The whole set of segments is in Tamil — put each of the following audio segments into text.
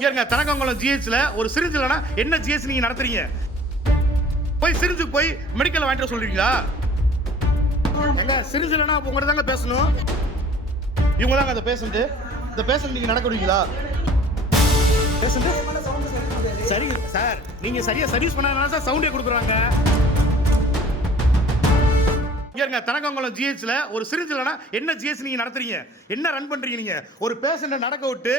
இங்க தனக்கங்குளம் ஜிஹெச்ல ஒரு சிரிஞ்சு இல்லைனா என்ன ஜிஹெச் நீங்க நடத்துறீங்க? போய் சிரிஞ்சு போய் மெடிக்கல் வாங்கிட்டு சொல்றீங்களா? எங்க சிரிஞ்சு இல்லைனா உங்கள்ட்ட தாங்க பேசணும். இவங்க தாங்க அந்த பேஷண்ட். இந்த பேஷண்ட் நீங்க நடக்க விடுவீங்களா? பேஷண்ட் சரி சார், நீங்க சரியா சர்வீஸ் பண்ணாதனால சார் சவுண்டே கொடுக்குறாங்க. இங்க தனக்கங்குளம் ஜிஹெச்ல ஒரு சிரிஞ்சு இல்லைனா என்ன ஜிஹெச் நீங்க நடத்துறீங்க? என்ன ரன் பண்றீங்க நீங்க? ஒரு பேஷண்ட்டை நடக்க விட்டு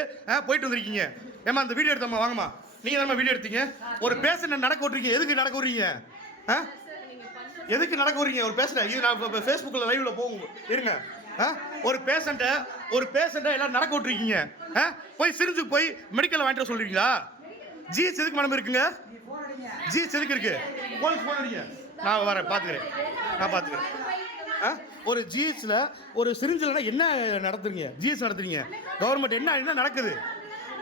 போயிட்டு வந்திருக்கீங்க. ஏமா அந்த வீடியோ எடுத்தம்மா வாங்கம்மா. நீங்க தான் வீடியோ எடுத்தீங்க. ஒரு பேஷண்ட்டை நடக்க விட்டுறீங்க. எதுக்கு நடக்க விடுறீங்க? எதுக்கு நடக்க விடுறீங்க? ஒரு பேஷண்ட் இது நான் ஃபேஸ்புக்கில் லைவ்ல போகும் இருங்க. ஒரு பேஷண்ட்டை எல்லாம் நடக்க விட்டுருக்கீங்க. போய் சிரிஞ்சு போய் மெடிக்கல் வாங்கிட்டு சொல்றீங்களா? ஜிஹெச் எதுக்கு மேடம் இருக்குங்க? ஜிஹெச் எதுக்கு இருக்கு? போலீஸ் போன் அடிங்க. நான் வரேன், பார்த்துக்கிறேன். ஒரு ஜிஹெச்ல ஒரு சிரிஞ்சில்னா என்ன நடத்துறீங்க? ஜிஹெச் நடத்துறீங்க. கவர்மெண்ட் என்ன நடக்குது?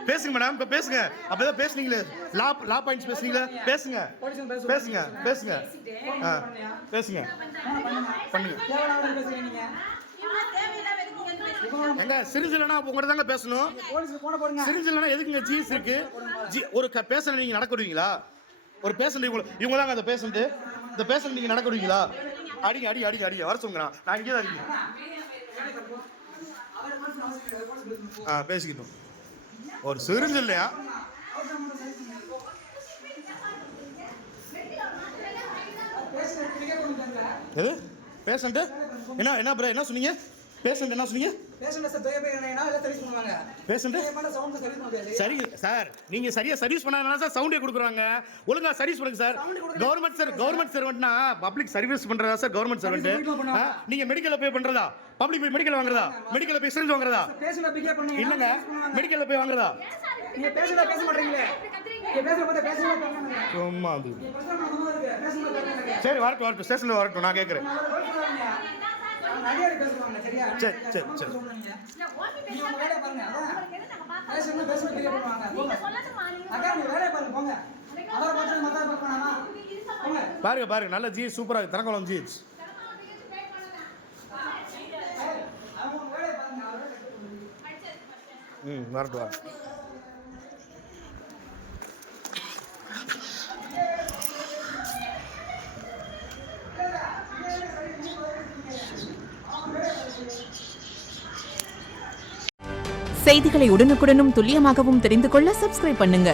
பேசுங்க மேடம், இப்போ பேசுங்க. அப்பதான் பேசுனீங்களே, லா பாயிண்ட்ஸ் பேசுனீங்களே, பேசுங்க பண்ணுங்க. எங்க சிரிஞ்சில்னா உங்கள்ட்ட தாங்க பேசணும். சிரிஞ்சில்னா எதுக்குங்க ஜிஹெச் இருக்கு? ஒரு பேஷண்ட் நீங்க நடக்க விடுவீங்களா? ஒரு பேஷண்ட் இவங்க தாங்க அந்த பேஷண்ட். இந்த பேஷண்ட் நீங்க நடக்க விடுவீங்களா? அடிங்க வர சொல்லுங்க. நான் இங்கே தான் இருக்கேன். பேசிக்கிட்டோம். ஒரு சிரிஞ்சு இல்லையா? எது பேஷண்ட்? என்ன ப்ரோ என்ன சொன்னீங்க? பேஷண்ட் என்ன சொன்னீங்க? சரி சார், நீங்க சரியா சர்வீஸ் பண்ணாதனால சார் சவுண்டே கொடுக்குறாங்க. ஒழுங்கா சர்வீஸ் பண்ணுங்க சார். கவர்மெண்ட் சர்வெண்ட்னா பப்ளிக் சர்வீஸ் பண்றதா சார்? கவர்மெண்ட் சர்வெண்ட் நீங்க மெடிக்கல்ல பே பண்றதா? பப்ளிக் போய் மெடிக்கல் வாங்குறதா? மெடிக்கல்ல போய் சிரிஞ்சு வாங்குறதா? இல்லங்க, மெடிக்கல்ல போய் வாங்குறதா? நீங்க பேச மாட்டீங்களே. சும்மா அது. சரி வரட்டும், ஸ்டேஷன்ல வரட்டும், நான் கேட்குறேன். சரி பாருங்க நல்ல ஜிஹெச் சூப்பரா இருக்கு. தனக்கங்குளம் ஜிஹெச். வரட்டும். செய்திகளை உடனுக்குடனும் துல்லியமாகவும் தெரிந்து கொள்ள சப்ஸ்கிரைப் பண்ணுங்க.